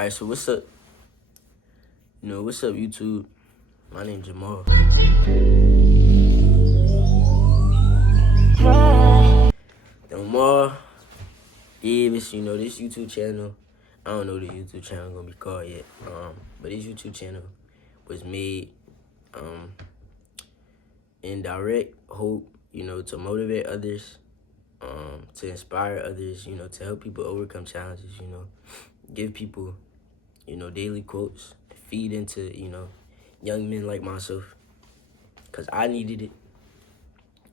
Alright, so what's up? What's up, YouTube? My name's Jamal. Jamal, Davis, this YouTube channel, I don't know what the YouTube channel gonna be called yet. But this YouTube channel was made in direct hope, to motivate others, to inspire others, to help people overcome challenges, give people, daily quotes, feed into, young men like myself. Because I needed it,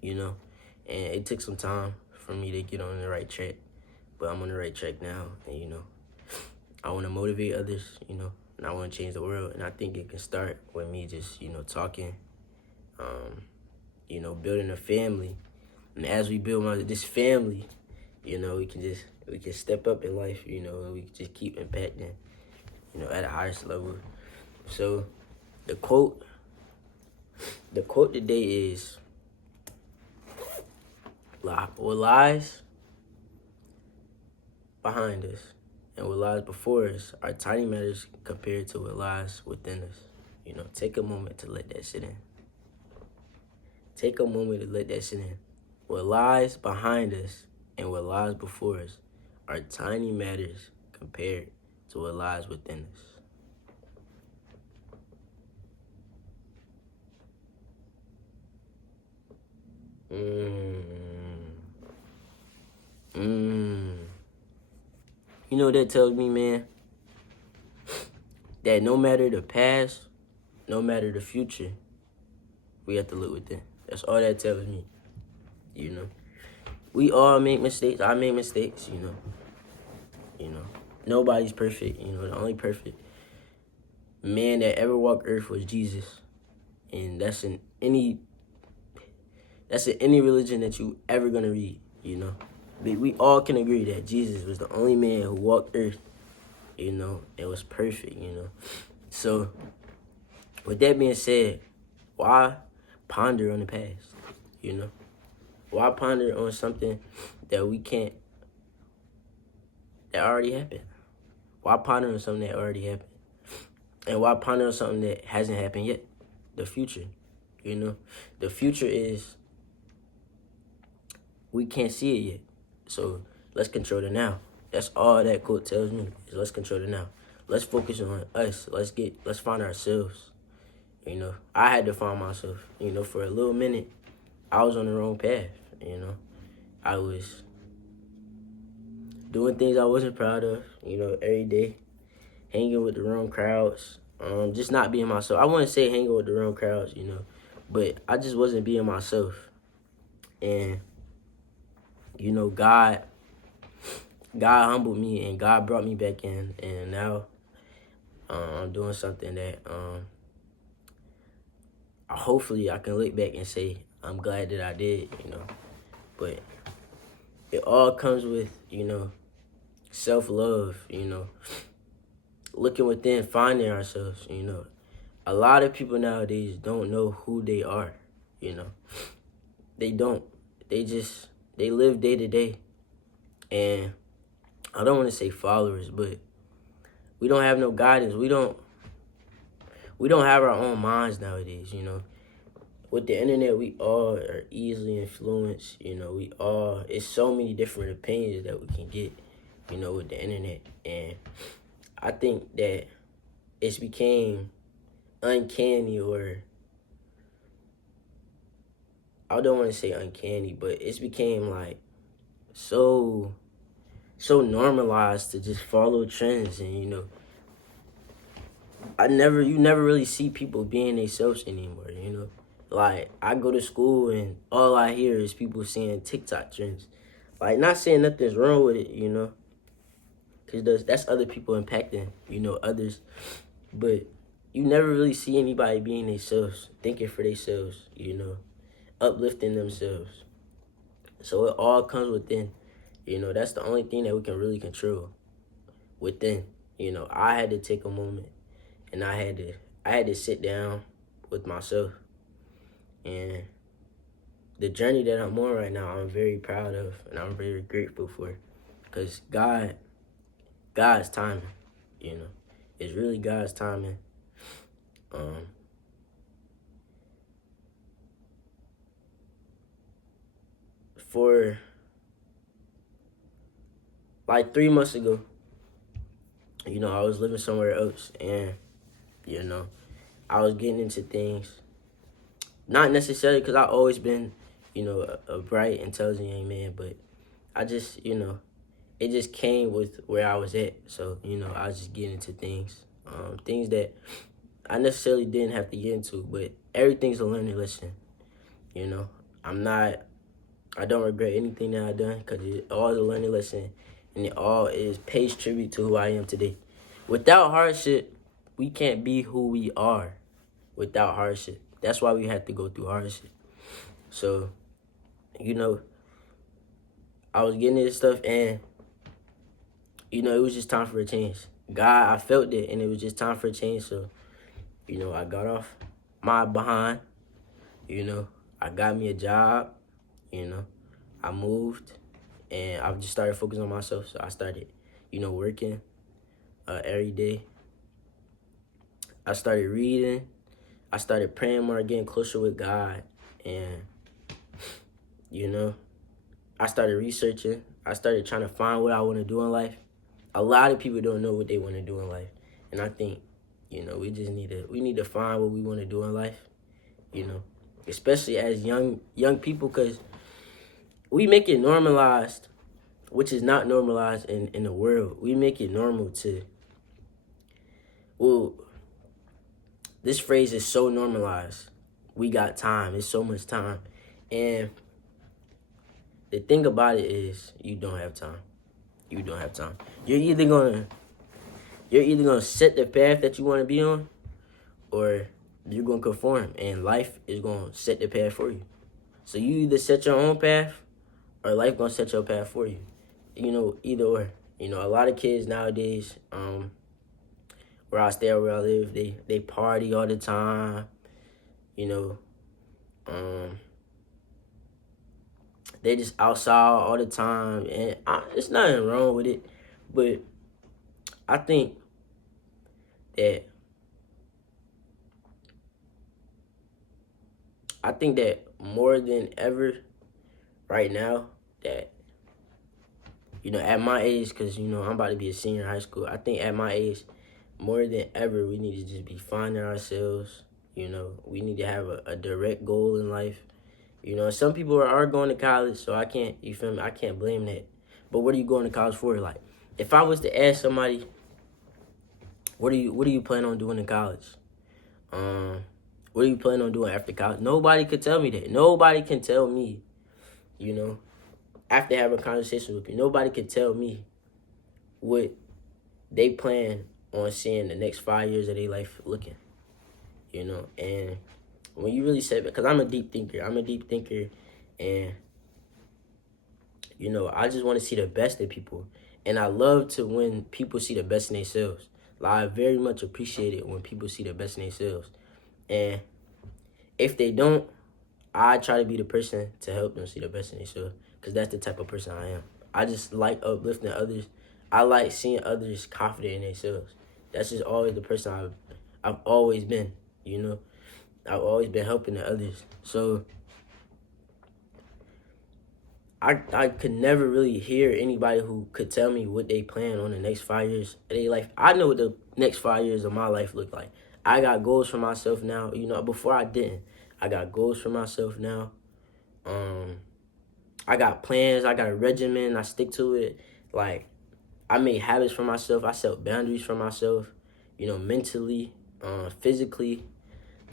and it took some time for me to get on the right track. But I'm on the right track now, and, I want to motivate others, and I want to change the world. And I think it can start with me just, talking, building a family. And as we build this family, we can step up in life, and we can just keep impacting, at the highest level. So the quote today is, what lies behind us and what lies before us are tiny matters compared to what lies within us. Take a moment to let that sit in. Take a moment to let that sit in. What lies behind us and what lies before us are tiny matters compared to what lies within us. You know what that tells me, man? That no matter the past, no matter the future, we have to look within. That's all that tells me, We all make mistakes. I make mistakes, Nobody's perfect, The only perfect man that ever walked earth was Jesus. And that's in any religion that you ever gonna read, But we all can agree that Jesus was the only man who walked earth, it was perfect, So with that being said, why ponder on the past, Why ponder on something that already happened? Why ponder on something that already happened? And why ponder on something that hasn't happened yet? The future, The future is, we can't see it yet. So let's control the now. That's all that quote tells me, is let's control the now. Let's focus on us. Let's find ourselves. I had to find myself. For a little minute, I was on the wrong path. I was doing things I wasn't proud of, every day, hanging with the wrong crowds, just not being myself. I wouldn't say hanging with the wrong crowds, but I just wasn't being myself. And, God humbled me and God brought me back in, and now I'm doing something that hopefully I can look back and say I'm glad that I did, But it all comes with, self-love, looking within, finding ourselves, A lot of people nowadays don't know who they are, They don't. They live day to day. And I don't want to say followers, but we don't have no guidance. We don't have our own minds nowadays, With the internet, we all are easily influenced, it's so many different opinions that we can get, with the internet. And I think that it's became uncanny, or I don't want to say uncanny, but it's became like so normalized to just follow trends. And you never really see people being themselves anymore. Like, I go to school and all I hear is people saying TikTok trends. Like, not saying nothing's wrong with it, because that's other people impacting, others. But you never really see anybody being themselves, thinking for themselves, uplifting themselves. So it all comes within. That's the only thing that we can really control, within. I had to take a moment, and I had to sit down with myself. And the journey that I'm on right now, I'm very proud of, and I'm very grateful for, because God's timing, It's really God's timing. Um, for like 3 months ago, I was living somewhere else, and you know, I was getting into things. Not necessarily because I always been, a bright, intelligent young man, but I just, it just came with where I was at. So, I was just getting into things that I necessarily didn't have to get into, but everything's a learning lesson. You know, I'm not, I don't regret anything that I've done because it all is a learning lesson, and it all pays tribute to who I am today. Without hardship, we can't be who we are without hardship. That's why we have to go through hardship. So, you know, I was getting this stuff, and, it was just time for a change. God, I felt it, and it was just time for a change. So, I got off my behind, I got me a job, I moved, and I just started focusing on myself. So I started, working every day. I started reading. I started praying more, getting closer with God, and, I started researching. I started trying to find what I want to do in life. A lot of people don't know what they want to do in life, and I think, we need to find what we want to do in life, especially as young people, because we make it normalized, which is not normalized in the world. We make it normal to, well, this phrase is so normalized. We got time. It's so much time. And the thing about it is you don't have time. You don't have time. You're either gonna set the path that you want to be on, or you're gonna conform, and life is gonna set the path for you. So you either set your own path, or life gonna set your path for you. Either or. A lot of kids nowadays, where I live, they party all the time. Um, they just outside all the time, and there's nothing wrong with it. But I think that more than ever, right now, that at my age, because I'm about to be a senior in high school. I think at my age, more than ever, we need to just be finding ourselves. We need to have a direct goal in life. Some people are going to college, so I can't, you feel me? I can't blame that. But what are you going to college for? Like, if I was to ask somebody, what do you plan on doing in college? What are you planning on doing after college? Nobody could tell me that. Nobody can tell me, after having a conversation with me, nobody can tell me what they plan on seeing the next 5 years of their life looking, and when you really say, because I'm a deep thinker, and, I just want to see the best in people, and I love to when people see the best in themselves. Like, I very much appreciate it when people see the best in themselves, and if they don't, I try to be the person to help them see the best in themselves, because that's the type of person I am. I just like uplifting others. I like seeing others confident in themselves. That's just always the person I've always been, I've always been helping the others. So I could never really hear anybody who could tell me what they plan on the next 5 years of their life. I know what the next 5 years of my life look like. I got goals for myself now. Before I didn't. I got goals for myself now. I got plans. I got a regimen. I stick to it. Like, I made habits for myself. I set boundaries for myself. Mentally, physically.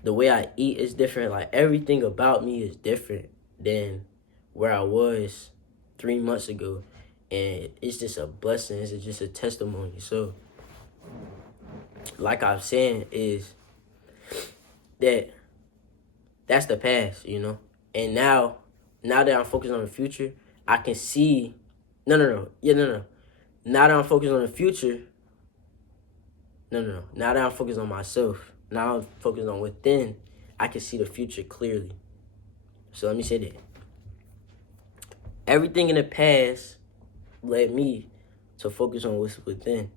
The way I eat is different. Like, everything about me is different than where I was 3 months ago. And it's just a blessing. It's just a testimony. So, like I'm saying, is that's the past, And now that I'm focused on the future, I can see. No. Yeah, no. Now that I'm focused on the future, no. Now that I'm focused on myself, now I'm focused on within, I can see the future clearly. So let me say that. Everything in the past led me to focus on what's within.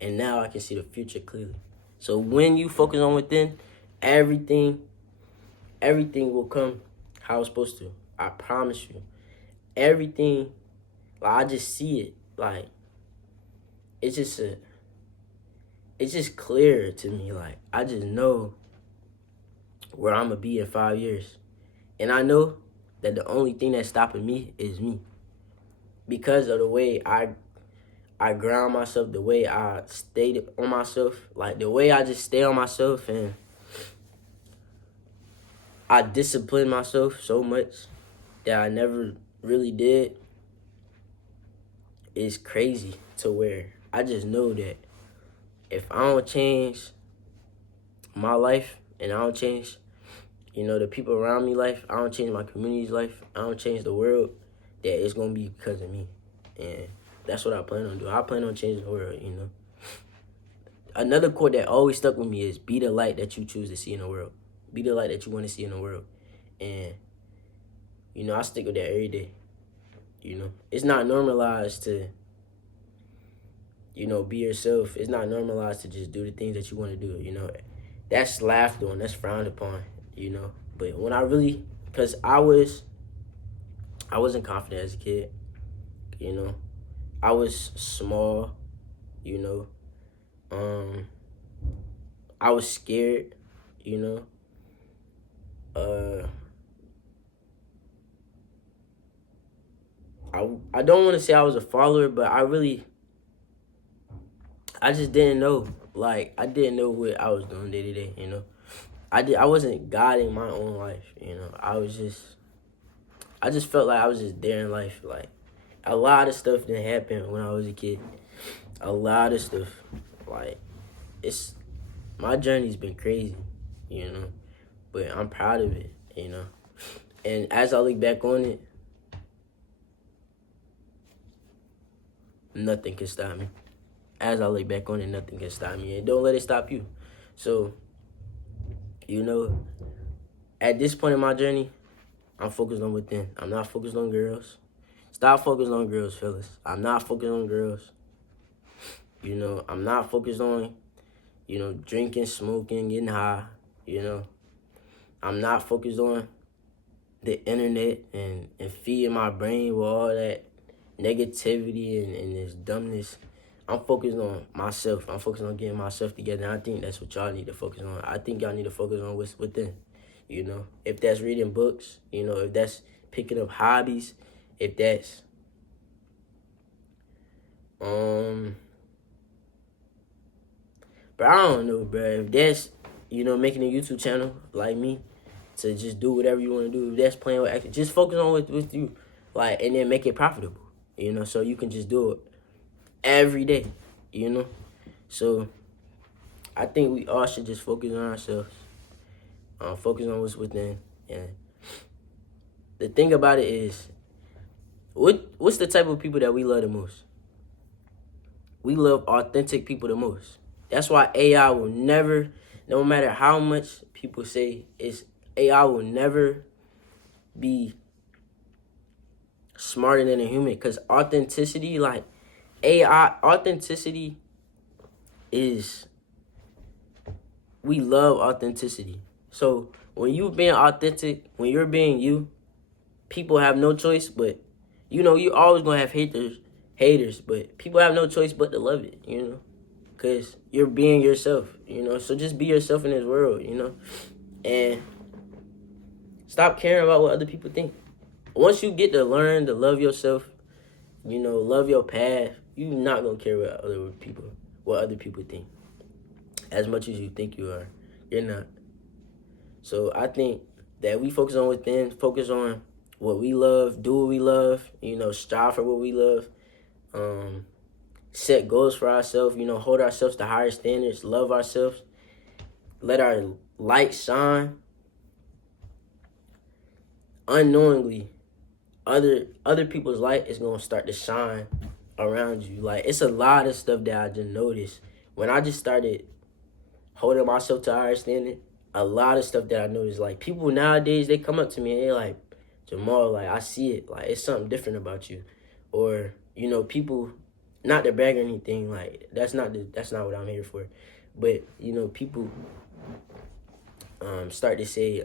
and now I can see the future clearly. So when you focus on within, everything will come how it's supposed to. I promise you. Everything, like, I just see it. Like, it's just clear to me. Like, I just know where I'm gonna be in 5 years. And I know that the only thing that's stopping me is me. Because of the way I ground myself, the way I stay on myself, like the way I just stay on myself, and I discipline myself so much that I never really did. Is crazy to where I just know that if I don't change my life and I don't change, the people around me life, I don't change my community's life, I don't change the world, that it's gonna be because of me. And that's what I plan on doing. I plan on changing the world. Another quote that always stuck with me is, be the light that you choose to see in the world. Be the light that you want to see in the world. And, I stick with that every day. It's not normalized to, be yourself. It's not normalized to just do the things that you want to do. That's laughed on, that's frowned upon, But when because I wasn't confident as a kid, I was small, I was scared, I don't want to say I was a follower, but I just didn't know. Like, I didn't know what I was doing day to day, I wasn't guiding my own life, I just felt like I was just there in life. Like, a lot of stuff didn't happen when I was a kid. A lot of stuff. Like, my journey's been crazy, but I'm proud of it, And as I look back on it, nothing can stop me. As I look back on it, nothing can stop me. And don't let it stop you. So, at this point in my journey, I'm focused on within. I'm not focused on girls. Stop focusing on girls, fellas. I'm not focused on girls. I'm not focused on, drinking, smoking, getting high. I'm not focused on the internet and feeding my brain with all that negativity and this dumbness. I'm focused on myself. I'm focused on getting myself together. And I think that's what y'all need to focus on. I think y'all need to focus on what's within. If that's reading books, if that's picking up hobbies, if that's but I don't know, bro. If that's, making a YouTube channel like me to just do whatever you want to do, if that's playing with acting, just focus on with you, like, and then make it profitable, so you can just do it every day, So I think we all should just focus on ourselves, focus on what's within. And the thing about it is, what's the type of people that we love the most? We love authentic people the most. That's why AI will never, no matter how much people say AI will never be smarter than a human, because authenticity, like authenticity is, we love authenticity. So when you being authentic, when you're being you, people have no choice but, you always gonna have haters, but people have no choice but to love it, because you're being yourself, so just be yourself in this world, and stop caring about what other people think. Once you get to learn to love yourself, love your path, you're not gonna care what other people think. As much as you think you are, you're not. So I think that we focus on within, focus on what we love, do what we love, strive for what we love, set goals for ourselves, hold ourselves to higher standards, love ourselves, let our light shine. Unknowingly, other people's light is gonna start to shine around you. Like, it's a lot of stuff that I just noticed when I just started holding myself to a higher standard. A lot of stuff that I noticed, like, people nowadays, they come up to me and they're like, Jamal, like, I see it, like, it's something different about you. Or, people not to brag or anything. Like that's not what I'm here for. But you know, people start to say,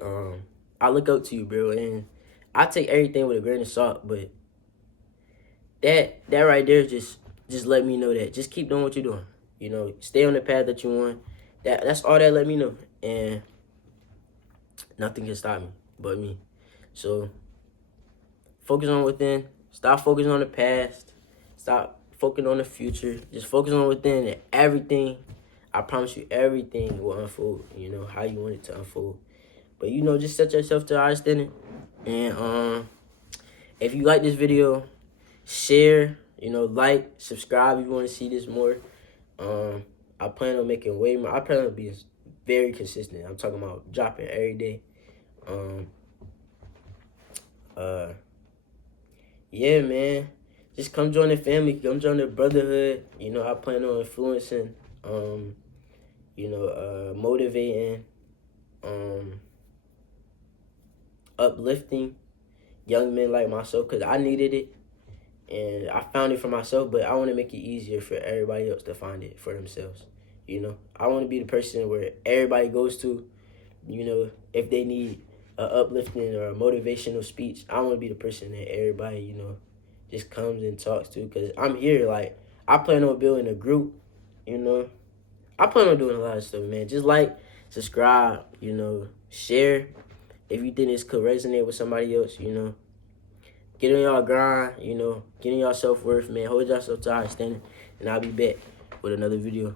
I look up to you, bro, and I take everything with a grain of salt. But that right there just let me know that just keep doing what you're doing. You know, stay on the path that you want. That's all that let me know, and nothing can stop me but me. So focus on within. Stop focusing on the past. Stop focusing on the future. Just focus on within, and everything. I promise you, everything will unfold. You know how you want it to unfold. But you know, just set yourself to a high standard. And if you like this video, share. You know, like, subscribe if you want to see this more. I plan on making way more. I plan on being very consistent. I'm talking about dropping every day. Yeah, man. Just come join the family. Come join the brotherhood. You know, I plan on influencing, motivating, uplifting young men like myself, because I needed it. And I found it for myself, but I want to make it easier for everybody else to find it for themselves. You know, I want to be the person where everybody goes to, you know, if they need a uplifting or a motivational speech. I want to be the person that everybody, you know, just comes and talks to, because I'm here. Like, I plan on building a group, you know. I plan on doing a lot of stuff, man. Just like, subscribe, you know, share if you think this could resonate with somebody else, you know. Get on y'all grind, you know. Get in y'all self-worth, man. Hold yourself to a high standard. And I'll be back with another video.